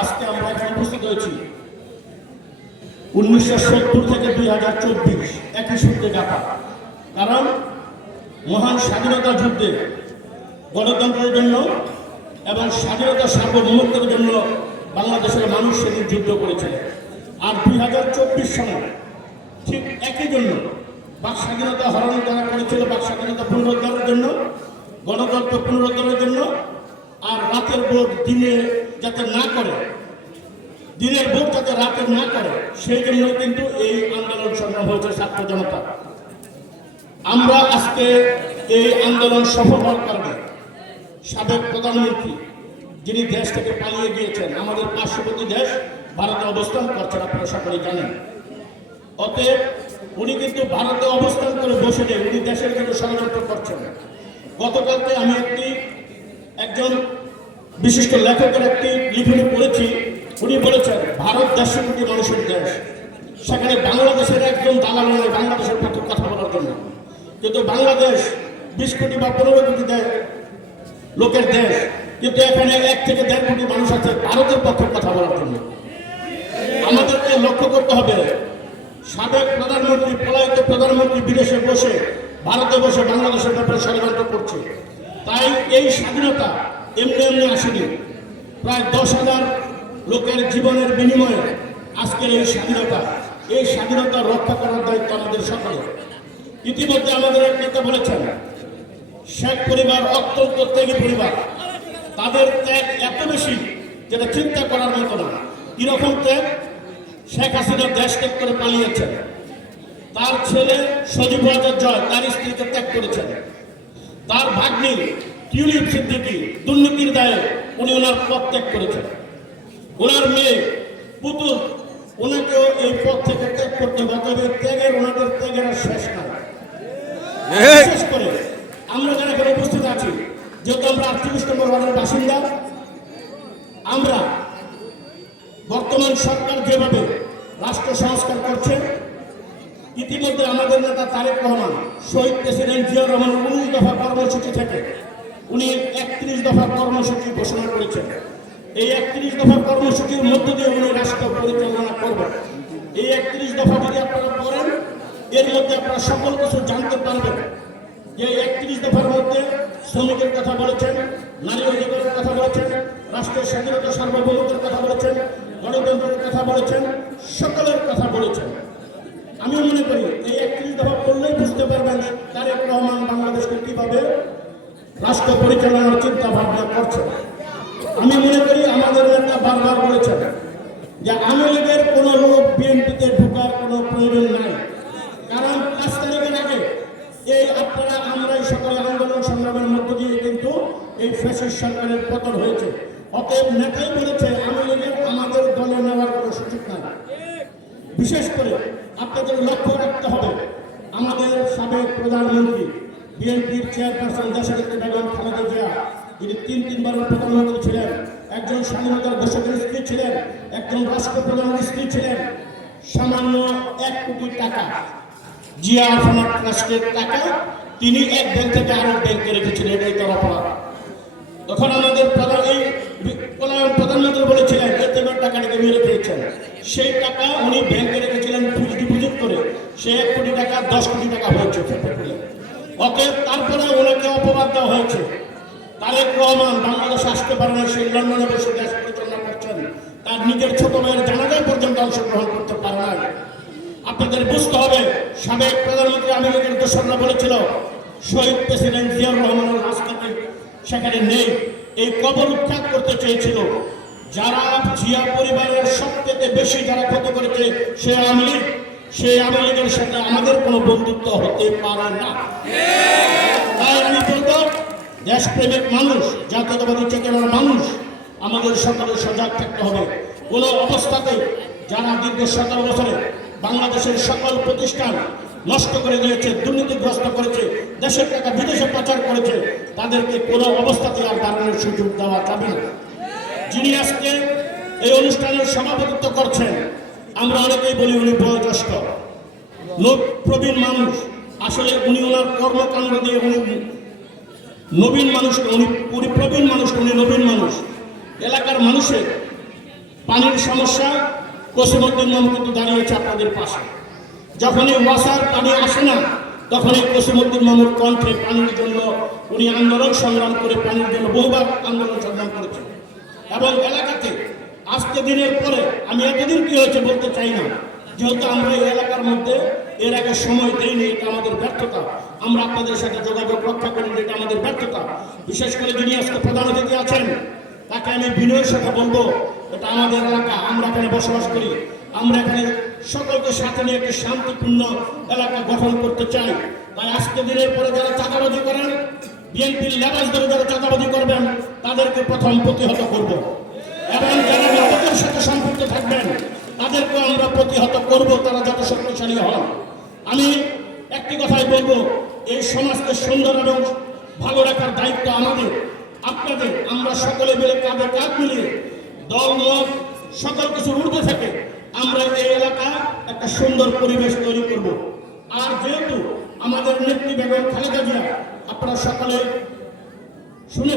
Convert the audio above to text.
আজকে আমরা এখানে উপস্থিত হয়েছি 1970 থেকে 2024 একই সূত্রে গাঁথা। কারণ মহান স্বাধীনতা যুদ্ধে গণতন্ত্রের জন্য এবং স্বাধীনতা সার্বভৌমত্বের জন্য বাংলাদেশের মানুষ সেদিন যুদ্ধ করেছিল। আর 2024 সালে ঠিক একই জন্য বাক স্বাধীনতা হরণ করা করেছিল, বাক স্বাধীনতা পুনরুদ্ধারের জন্য, গণতন্ত্র পুনরুদ্ধারের জন্য। আর রাতের ভোট দিনে যাতে না করে, দিনের ভোট যাতে রাতে না করে, সেই জন্য কিন্তু এই আন্দোলন সংগ্রাম হয়েছে ছাত্র জনতা। আমরা আজকে এই আন্দোলন সফল হওয়ার কারণে সাবেক প্রধানমন্ত্রী যিনি দেশ থেকে পালিয়ে গিয়েছেন, আমাদের পার্শ্ববর্তী দেশ ভারতে অবস্থান করছেন, আপনারা সকলেই জানেন। অতএব উনি কিন্তু ভারতে অবস্থান করে বসে নেই, উনি দেশের জন্য ষড়যন্ত্র করছেন। গতকালকে আমি একজন বিশিষ্ট লেখকের একটি লিখনি পড়েছি। উনি বলেছেন ভারত 150 কোটি মানুষের দেশ, সেখানে বাংলাদেশের একজন দালাল নয় বাংলাদেশের পক্ষে কথা বলার জন্য। কিন্তু বাংলাদেশ 20 কোটি বা 15 কোটি লোকের দেশ, কিন্তু এখানে 1 থেকে 1.5 কোটি মানুষ আছে ভারতের পক্ষে কথা বলার জন্য। আমাদেরকে লক্ষ্য করতে হবে, সাবেক প্রধানমন্ত্রী, পলায়িত প্রধানমন্ত্রী বিদেশে বসে, ভারতে বসে বাংলাদেশের ব্যাপারে ষড়যন্ত্র করছে। তাই এই স্বাধীনতা এমনি এমনি আসেনি। প্রায় 10,000 লোকের জীবনের বিনিময়ে আজকের এই স্বাধীনতা রক্ষা করার দায়িত্ব আমাদের সকলে। ইতিমধ্যে আমাদের এক নেতা বলেছেন, শেখ পরিবার অত্যন্ত ত্যাগী পরিবার, তাদের ত্যাগ এত বেশি যেটা চিন্তা করার মতো না। কিরকম ত্যাগ? শেখ হাসিনা দেশ ত্যাগ করে পালিয়েছেন, তার ছেলে সজীব ওয়াজেদ জয় তার স্ত্রীকে ত্যাগ করেছেন, তার ভাগ্নি টিউলিপ সিদ্দিকী দুর্নীতির দায়ে উনি ওনার পদ ত্যাগ করেছেন, ওনার মেয়ে পুতুল ওনাকেও এই পদ থেকে ত্যাগ করতে হবে। ওনাদের ত্যাগের আর শেষ নাই। বিশেষ করে আমরা যারা এখানে উপস্থিত আছি, যেহেতু আমরা 38 নম্বর ওয়ার্ডের বাসিন্দা, আমরা বর্তমান সরকার যেভাবে রাষ্ট্র সংস্কার করছে, ইতিমধ্যে আমাদের নেতা তারেক রহমান শহীদ প্রেসিডেন্ট জিয়াউর রহমানের 19 দফা কর্মসূচি থেকে উনি 31 দফা কর্মসূচি ঘোষণা করেছেন। এই 31 দফা কর্মসূচির মধ্য দিয়ে উনি রাষ্ট্র পরিচালনা করবেন। এই 31 দফা যদি আপনারা করেন, এর মধ্যে আপনারা সকল কিছু জানতে পারবেন। যে 31 দফার মধ্যে শ্রমিকের কথা বলেছেন, নারী অধিকারের কথা বলেছেন, রাষ্ট্রের স্বাধীনতা সার্বভৌমত্বের কথা বলেছেন, গণতন্ত্রের কথা বলেছেন, সকলের কথা বলেছেন। আমি মনে করি এই 31 দফা পড়লেই বুঝতে পারবেন তারেক রহমান বাংলাদেশকে কিভাবে রাষ্ট্র পরিচালনার চিন্তা ভাবনা করছেন। আমি মনে করি আমাদের নেতা বারবার বলেছেন যে আওয়ামী লীগের কোনো লোক বিএনপিতে ঢোকার কোনো প্রয়োজন নাই। কারণ 5 তারিখের আগে আমরাই সকলে আন্দোলন সংগ্রামের মধ্য দিয়ে কিন্তু এই ফ্যাসিস্ট সরকারের পতন হয়েছে। অতএব নেতাই বলেছে আওয়ামী লীগের আমাদের দলে নেওয়ার কোনো সুযোগ নাই। বিশেষ করে আপনাদের লক্ষ্য রাখতে হবে, আমাদের সাবেক প্রধানমন্ত্রী বিএনপির চেয়ারপারসন দেশনেত্রী বেগম খালেদা জিয়া, যিনি 3-3বার প্রধানমন্ত্রী ছিলেন, একজন স্বাধীনতার দশকের স্ত্রী ছিলেন, একজন রাষ্ট্রপ্রধানের স্ত্রী ছিলেন, সামান্য 1 কোটি টাকা জিয়া অফানার ট্রাস্টের টাকা তিনি এক ব্যাংক থেকে আরেক ব্যাংকে রেখেছিলেন। এটাই তার অপরাধ। তখন আমাদের প্রধানমন্ত্রী বলেছিলেন এতেবার টাকাটাকে মেরে খেয়েছেন। সেই টাকা উনি ব্যাংকে রেখেছিলেন ফিক্সড ডিপোজিট করে, সে 1 কোটি টাকা 10 কোটি টাকা হয়েছে। অতএব তারপরে ওনাকে অপবাদ দেওয়া হয়েছে। তারেক রহমান বাংলাদেশ আসতে পারে না, সেই লন্ডনে বসে দেশ পরিচালনা করছেন, তার নিজের ছোট ভাইয়ের জানাজায় পর্যন্ত অংশগ্রহণ করতে পারে না। আপনাদের বুঝতে হবে, সাবেক প্রধানমন্ত্রী আওয়ামী লীগের দোসররা বলেছিল শহীদ প্রেসিডেন্ট জিয়াউর রহমানের রাজনীতি সেখানে নেই। এই কবর উৎখাত করতে চেয়েছিল। যারা জিয়া পরিবারের সবচেয়ে বেশি যারা ক্ষতি করেছে সে আওয়ামী লীগ, সেই আওয়ামী লীগের সাথে আমাদের কোনো বন্ধুত্ব হতে পারে না। তাই আমি বলবো, দেশপ্রেমিক মানুষ, জাতীয়তাবাদী চেতনার মানুষ, আমাদের সকলে সজাগ থাকতে হবে। কোনো অবস্থাতেই যারা দীর্ঘ 17 বছরে বাংলাদেশের সকল প্রতিষ্ঠান নষ্ট করে দিয়েছে, দুর্নীতিগ্রস্ত করেছে, দেশের টাকা বিদেশে পাচার করেছে, তাদেরকে কোনো অবস্থাতে আর দাঁড়ানোর সুযোগ দেওয়া যাবে না। যিনি আজকে এই অনুষ্ঠানের সভাপতিত্ব করছেন, আমরা অনেকেই বলি উনি বয়োজ্যেষ্ঠ লোক, প্রবীণ মানুষ। আসলে উনি ওনার কর্মকাণ্ড দিয়ে উনি নবীন মানুষ, উনি প্রবীণ মানুষ, উনি নবীন মানুষ। এলাকার মানুষের পানির সমস্যা, কসিমউদ্দিন মামু কিন্তু দাঁড়িয়েছে আপনাদের পাশে। যখনই ওয়াসার পানি আসে না, তখনই কসিমউদ্দিন মামুর কণ্ঠে পানির জন্য উনি আন্দোলন সংগ্রাম করে পানির জন্য বহুবার আন্দোলন সংগ্রাম করেছেন। এবং এলাকাতে আজকে দিনের পরে আমি এতদিন কি হয়েছে বলতে চাই না, যেহেতু আমরা এই এলাকার মধ্যে এর আগে সময় দেইনি, এটা আমাদের ব্যর্থতা। আমরা আপনাদের সাথে যোগাযোগ রক্ষা করিনি, এটা আমাদের ব্যর্থতা। বিশেষ করে যিনি আজকে প্রধান অতিথি আছেন, তাকে আমি বিনয়ের সাথে বলবো, এটা আমাদের এলাকা, আমরা এখানে বসবাস করি, আমরা এখানে সকলকে সাথে নিয়ে একটি শান্তিপূর্ণ এলাকা গঠন করতে চাই। তাই আজকে দিনের পরে যারা চাঁদাবাজি করেন, বিএনপির লেবাস ধরে যারা চাঁদাবাজি করবেন, তাদেরকে প্রথম প্রতিহত করব। এবং যারা তাদের সাথে সম্পৃক্ত থাকবেন, তাদেরকে আমরা প্রতিহত করব, তারা যত শক্তিশালী হন। আমি একটি কথাই বলবো, এই সমাজকে সুন্দর এবং ভালো রাখার দায়িত্ব আমাদের, আপনাদের। আমরা সকলে মিলে কাঁধে কাঁধ মিলিয়ে দল মত সকল কিছু ঊর্ধ্বে থেকে আমরা এই এলাকায় একটা সুন্দর পরিবেশ তৈরি করব। আর যেহেতু আমাদের নেত্রী বেগম খালেদা জিয়া, আপনারা সকলে শুনে